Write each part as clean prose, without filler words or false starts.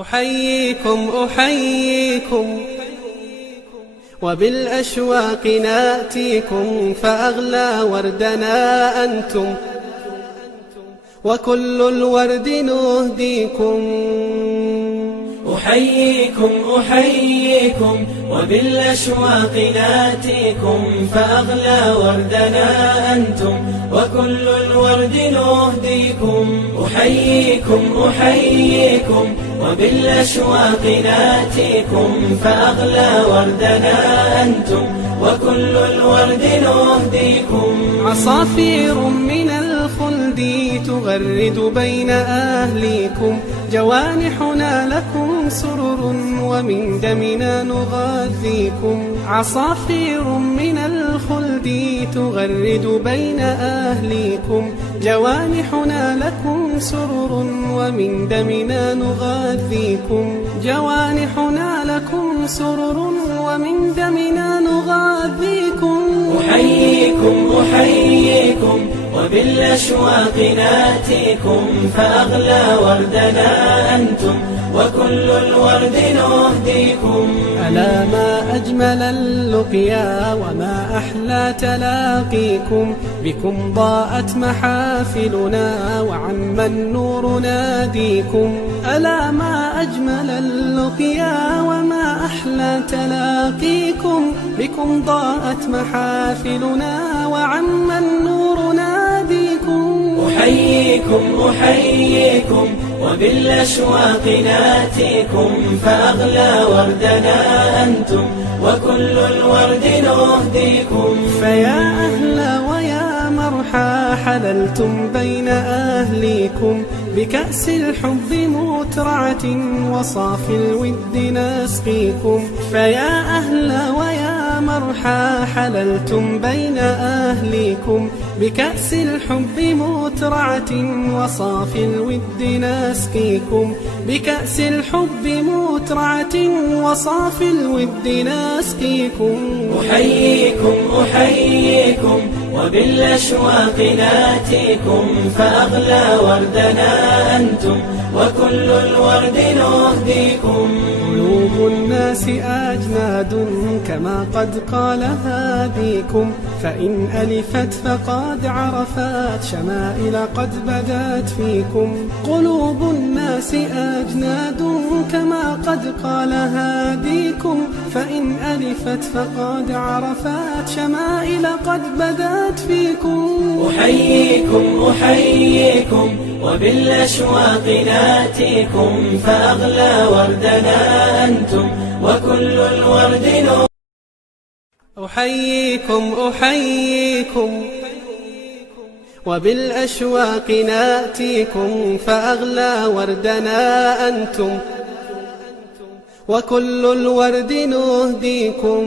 أحييكم أحييكم وبالأشواق ناتيكم، فأغلى وردنا أنتم وكل الورد نهديكم. أحييكم أحييكم وبالأشواق ناتيكم، فأغلى وردنا أنتم وكل الورد نهديكم. أحييكم أحييكم وبالأشواق ناتيكم، فأغلى وردنا أنتم وكل الورد نهديكم. عصافير من الخلد تغرد بين أهليكم، جوانحنا لكم سرر ومن دمنا نغذيكم. عصافير من الخلد تغرد بين أهليكم، جوانحنا لكم سرر ومن دمنا نغذيكم. جوانحنا لكم سرر ومن دمنا نغذيكم. أحييكم أحييكم وبالأشواق ناتيكم، فأغلى وردنا أنتم وكل الورد نهديكم. ألا ما أجمل اللقيا وما أحلى تلاقيكم، بكم ضاءت محافلنا وعم النور ناديكم. ألا ما أجمل اللقيا وما أحلى تلاقيكم، بكم ضاءت محافلنا وعم النور ناديكم. أحييكم أحييكم وبالأشواق ناتيكم، فأغلى وردنا أنتم وكل الورد نهديكم. فيا أهلا ويا مرحى حللتم بين أهليكم، بكأس الحب مترعة وصافي الود نسقيكم. فيا أهلا ويا مرحى حللتم بين أهليكم، بكأس الحب مترعة وصافي الود نسقيكم. بكأس الحب مترعة وصافي الود نسقيكم. أحييكم أحييكم وبالأشواق ناتيكم، فأغلى وردنا أنتم وكل الورد نهديكم. قلوب الناس أجناد كما قد قال هاديكم، فإن ألفت فقد عرفت شمائل قد بدت فيكم. قلوب الناس أجناد كما قد قال هاديكم، فإن ألفت فقد عرفت شمائل قد بدت فيكم. أحييكم أحييكم وبالأشواق ناتيكم، فأغلى وردنا أنتم وكل الورد نهديكم. أحييكم أحييكم وبالأشواق ناتيكم، فأغلى وردنا أنتم وكل الورد نهديكم.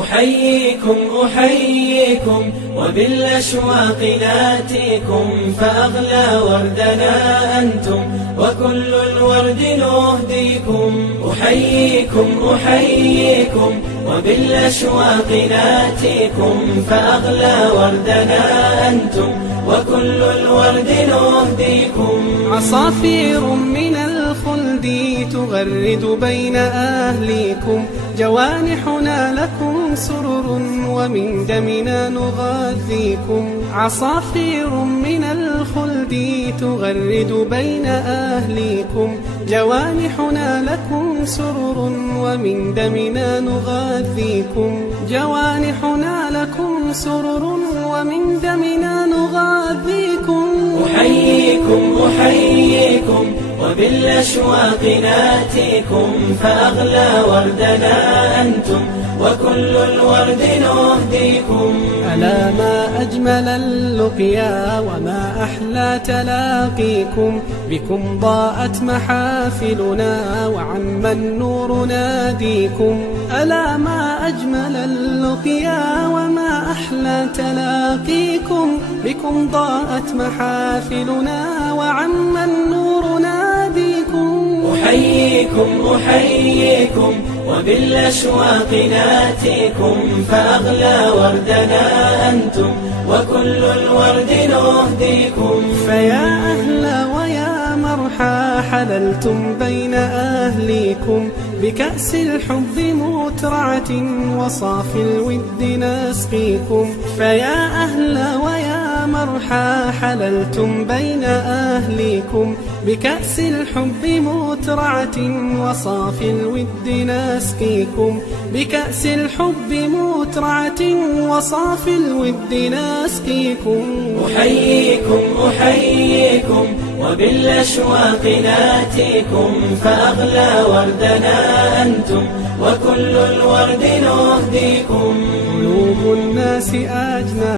أحييكم أحييكم وبالأشواق ناتيكم، فأغلى وردنا أنتم وكل الورد نهديكم. أحييكم أحييكم وبالأشواق ناتيكم، فأغلى وردنا أنتم وكل الورد نهديكم. عصافير من الخلد تغرد بين أهليكم، جوانحنا لكم سرر ومن دمنا نغذيكم. عصافير من الخلد تغرد بين أهليكم، جوانحنا لكم سرر ومن دمنا نغذيكم. جوانحنا لكم سرر ومن دمنا نغذيكم. أحييكم أحييكم وبالأشواق ناتيكم، فأغلى وردنا أنتم وكل الورد نهديكم. ألا ما أجمل اللقيا وما أحلى تلاقيكم، بكم ضاءت محافلنا وعم النور ناديكم. ألا ما أجمل اللقيا وما أحلى تلاقيكم، بكم ضاءت محافلنا وعم النور ناديكم. أحييكم أحييكم وبالأشواق ناتيكم، فأغلى وردنا أنتم وكل الورد نهديكم. فيا أهلا ويا مرحى حللتم بين أهليكم بكأس الحب مترعة وصافي الود نسقيكم. فيا أهل ويا مرحى حللتم بين أهليكم بكأس الحب مترعة وصافي الود نسقيكم. بكأس الحب مترعة وصافي الود نسقيكم. أحييكم أحييكم وبالأشواق ناتيكم، فأغلى وردنا أنتم وكل الورد نهديكم. قلوب الناس أجنى